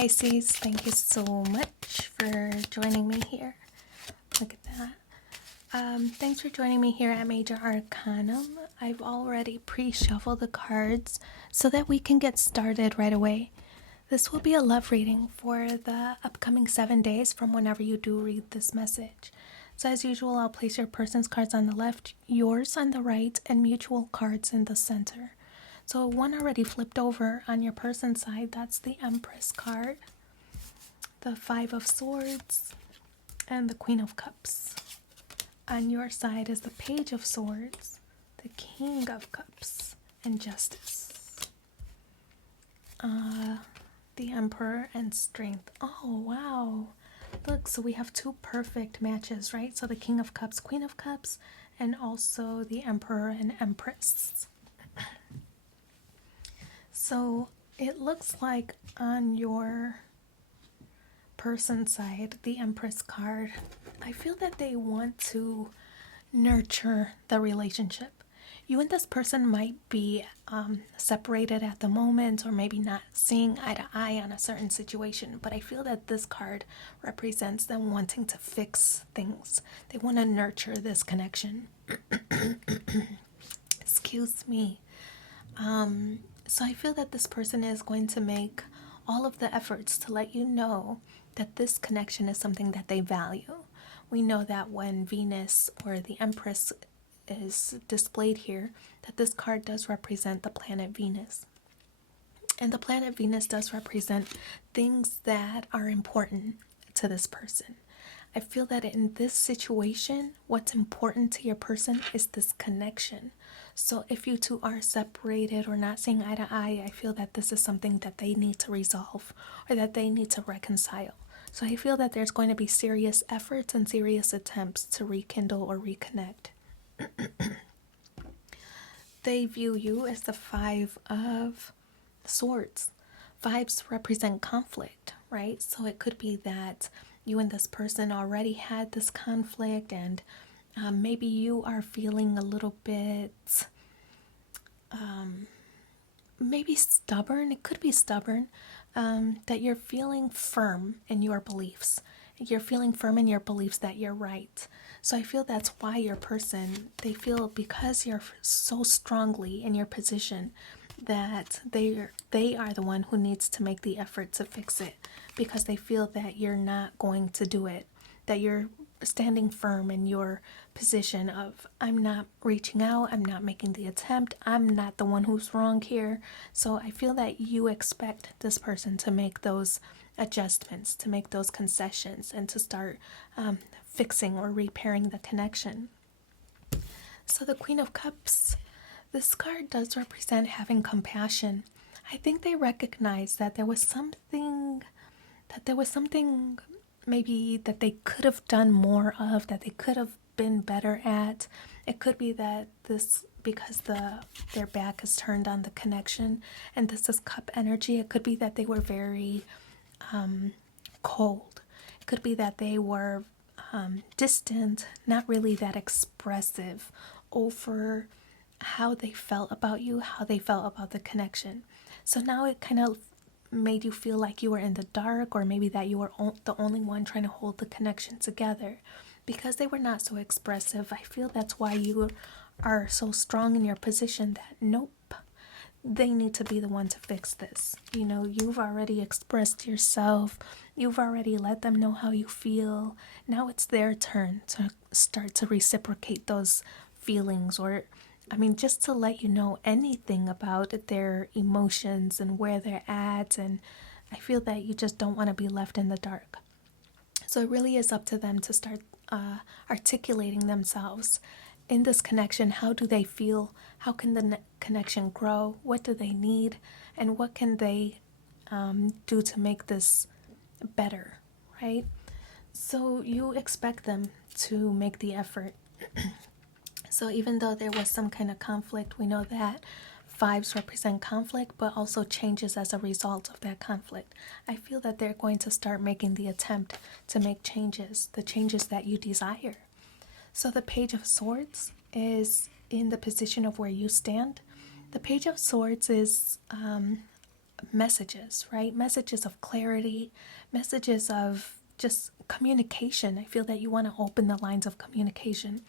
Pisces, thank you so much for joining me here. Look at that. Thanks for joining me here at Major Arcanum. I've already pre-shuffled the cards so that we can get started right away. This will be a love reading for the upcoming 7 days from whenever you do read this message. So as usual, I'll place your person's cards on the left, yours on the right, and mutual cards in the center. So one already flipped over on your person's side, that's the Empress card, the Five of Swords, and the Queen of Cups. On your side is the Page of Swords, the King of Cups, and Justice. The Emperor and Strength. Oh, wow. Look, so we have two perfect matches, right? So the King of Cups, Queen of Cups, and also the Emperor and Empress. So it looks like on your person's side, the Empress card, I feel that they want to nurture the relationship. You and this person might be separated at the moment, or maybe not seeing eye to eye on a certain situation, but I feel that this card represents them wanting to fix things. They want to nurture this connection. Excuse me. So I feel that this person is going to make all of the efforts to let you know that this connection is something that they value. We know that when Venus or the Empress is displayed here, that this card does represent the planet Venus. And the planet Venus does represent things that are important to this person. I feel that in this situation, what's important to your person is this connection. So if you two are separated or not seeing eye to eye, I feel that this is something that they need to resolve or that they need to reconcile. So I feel that there's going to be serious efforts and serious attempts to rekindle or reconnect. They view you as the Five of Swords. Fives represent conflict, right? So it could be that you and this person already had this conflict, and maybe you are feeling a little bit maybe stubborn. It could be stubborn, that you're feeling firm in your beliefs. You're feeling firm in your beliefs that you're right. So I feel that's why your person, they feel because you're so strongly in your position that they are the one who needs to make the effort to fix it, because they feel that you're not going to do it, that you're standing firm in your position of, I'm not reaching out, I'm not making the attempt, I'm not the one who's wrong here. So I feel that you expect this person to make those adjustments, to make those concessions, and to start fixing or repairing the connection. So the Queen of Cups, this card does represent having compassion. I think they recognize that there was something maybe that they could have done more of, that they could have been better at. It could be that this, because their back is turned on the connection, and this is cup energy, it could be that they were very cold. It could be that they were distant, not really that expressive over how they felt about you, how they felt about the connection. So now it kind of made you feel like you were in the dark, or maybe that you were the only one trying to hold the connection together. Because they were not so expressive, I feel that's why you are so strong in your position that nope, they need to be the one to fix this. You know, you've already expressed yourself, you've already let them know how you feel. Now it's their turn to start to reciprocate those feelings, or just to let you know anything about their emotions and where they're at. And I feel that you just don't want to be left in the dark. So it really is up to them to start articulating themselves in this connection. How do they feel? How can the connection grow? What do they need? And what can they do to make this better, right? So you expect them to make the effort. So even though there was some kind of conflict, we know that fives represent conflict, but also changes as a result of that conflict. I feel that they're going to start making the attempt to make changes, the changes that you desire. So the Page of Swords is in the position of where you stand. The Page of Swords is messages, right? Messages of clarity, messages of just communication. I feel that you want to open the lines of communication.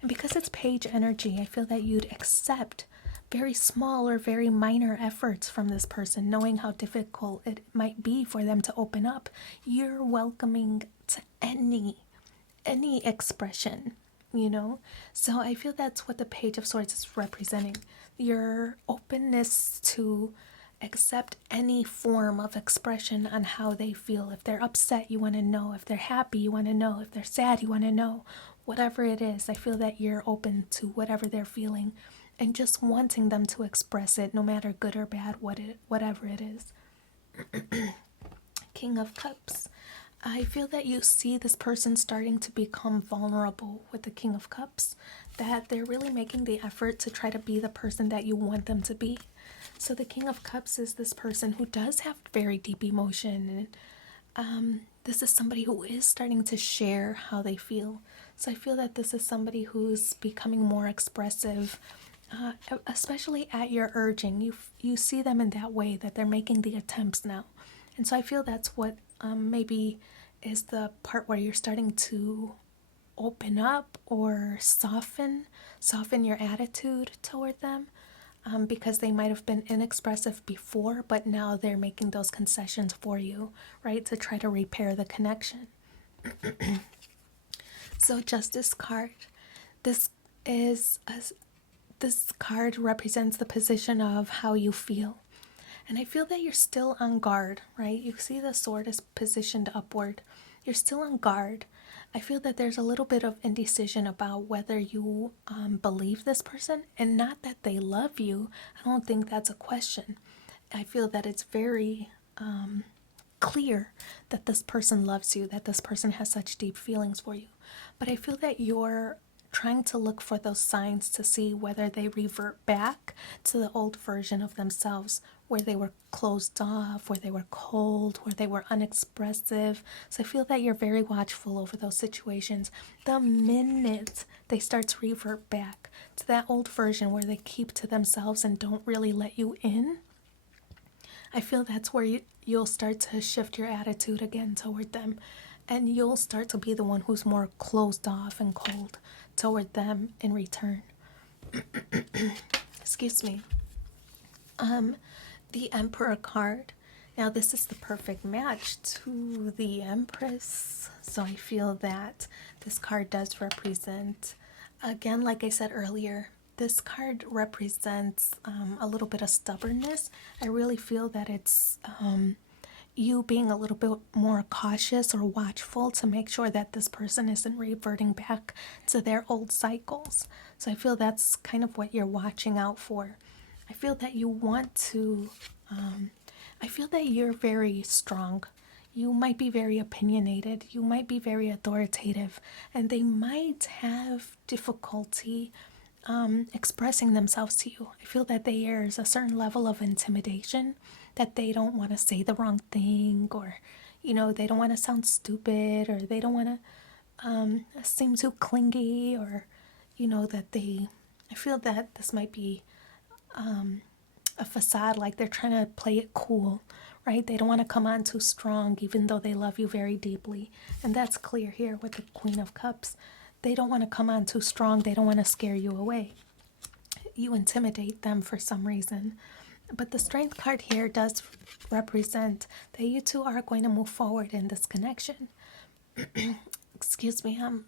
And because it's page energy, I feel that you'd accept very small or very minor efforts from this person, knowing how difficult it might be for them to open up. You're welcoming to any expression, you know? So I feel that's what the Page of Swords is representing. Your openness to accept any form of expression on how they feel. If they're upset, you want to know. If they're happy, you want to know. If they're sad, you want to know. Whatever it is, I feel that you're open to whatever they're feeling and just wanting them to express it, no matter good or bad, whatever it is. King of Cups. I feel that you see this person starting to become vulnerable with the King of Cups, that they're really making the effort to try to be the person that you want them to be. So the King of Cups is this person who does have very deep emotion, and this is somebody who is starting to share how they feel. So I feel that this is somebody who's becoming more expressive, especially at your urging. You see them in that way, that they're making the attempts now. And so I feel that's what maybe is the part where you're starting to open up or soften your attitude toward them, because they might have been inexpressive before, but now they're making those concessions for you, right, to try to repair the connection. So Justice card. This card represents the position of how you feel. And I feel that you're still on guard, right? You see the sword is positioned upward. You're still on guard. I feel that there's a little bit of indecision about whether you believe this person, and not that they love you. I don't think that's a question. I feel that it's very clear that this person loves you, that this person has such deep feelings for you. But I feel that you're trying to look for those signs to see whether they revert back to the old version of themselves, where they were closed off, where they were cold, where they were unexpressive. So I feel that you're very watchful over those situations. The minute they start to revert back to that old version where they keep to themselves and don't really let you in, I feel that's where you'll start to shift your attitude again toward them. And you'll start to be the one who's more closed off and cold toward them in return. Excuse me. The Emperor card. Now this is the perfect match to the Empress. So I feel that this card does represent, again, like I said earlier, this card represents a little bit of stubbornness. I really feel that it's you being a little bit more cautious or watchful to make sure that this person isn't reverting back to their old cycles. So I feel that's kind of what you're watching out for. I feel that you want to, I feel that you're very strong. You might be very opinionated. You might be very authoritative. And they might have difficulty expressing themselves to you. I feel that there's a certain level of intimidation, that they don't want to say the wrong thing, or, you know, they don't want to sound stupid, or they don't want to seem too clingy, or, you know, that I feel that this might be a facade, like they're trying to play it cool, right? They don't want to come on too strong, even though they love you very deeply. And that's clear here with the Queen of Cups. They don't want to come on too strong. They don't want to scare you away. You intimidate them for some reason. But the Strength card here does represent that you two are going to move forward in this connection. Excuse me, I'm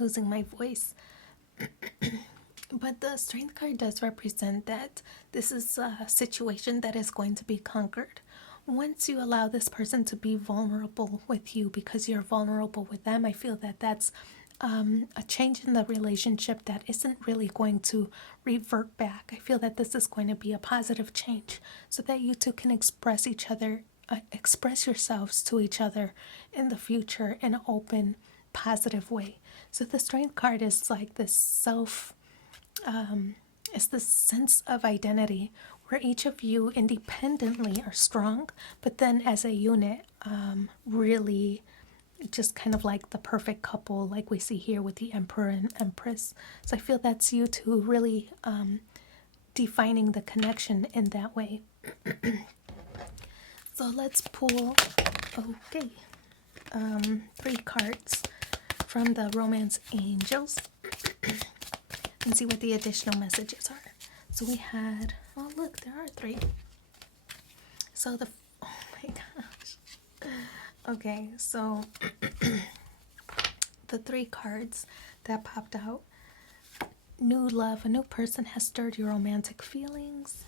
losing my voice. But the Strength card does represent that this is a situation that is going to be conquered. Once you allow this person to be vulnerable with you because you're vulnerable with them, I feel that that's a change in the relationship that isn't really going to revert back. I feel that this is going to be a positive change so that you two can express yourselves to each other in the future in an open, positive way. So the Strength card is like this it's this sense of identity where each of you independently are strong, but then as a unit, really just kind of like the perfect couple, like we see here with the Emperor and Empress. So I feel that's you two really defining the connection in that way. So let's pull, okay, 3 cards from the Romance Angels and see what the additional messages are. So we had, oh look, there are 3. So oh my gosh. Okay, so the 3 cards that popped out. New love, a new person has stirred your romantic feelings.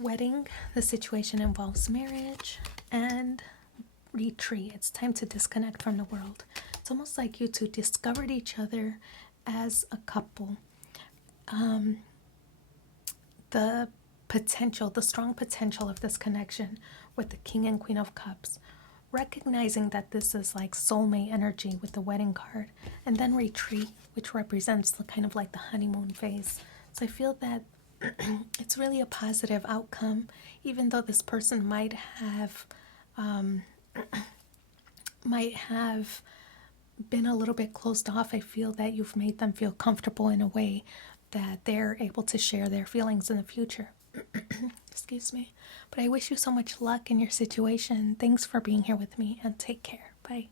Wedding, the situation involves marriage. And retreat, it's time to disconnect from the world. It's almost like you two discovered each other as a couple. The potential, the strong potential of this connection with the King and Queen of Cups, recognizing that this is like soulmate energy with the wedding card, and then retreat, which represents the kind of like the honeymoon phase. So I feel that it's really a positive outcome, even though this person might have been a little bit closed off. I feel that you've made them feel comfortable in a way that they're able to share their feelings in the future. Excuse me. But I wish you so much luck in your situation. Thanks for being here with me, and take care. Bye.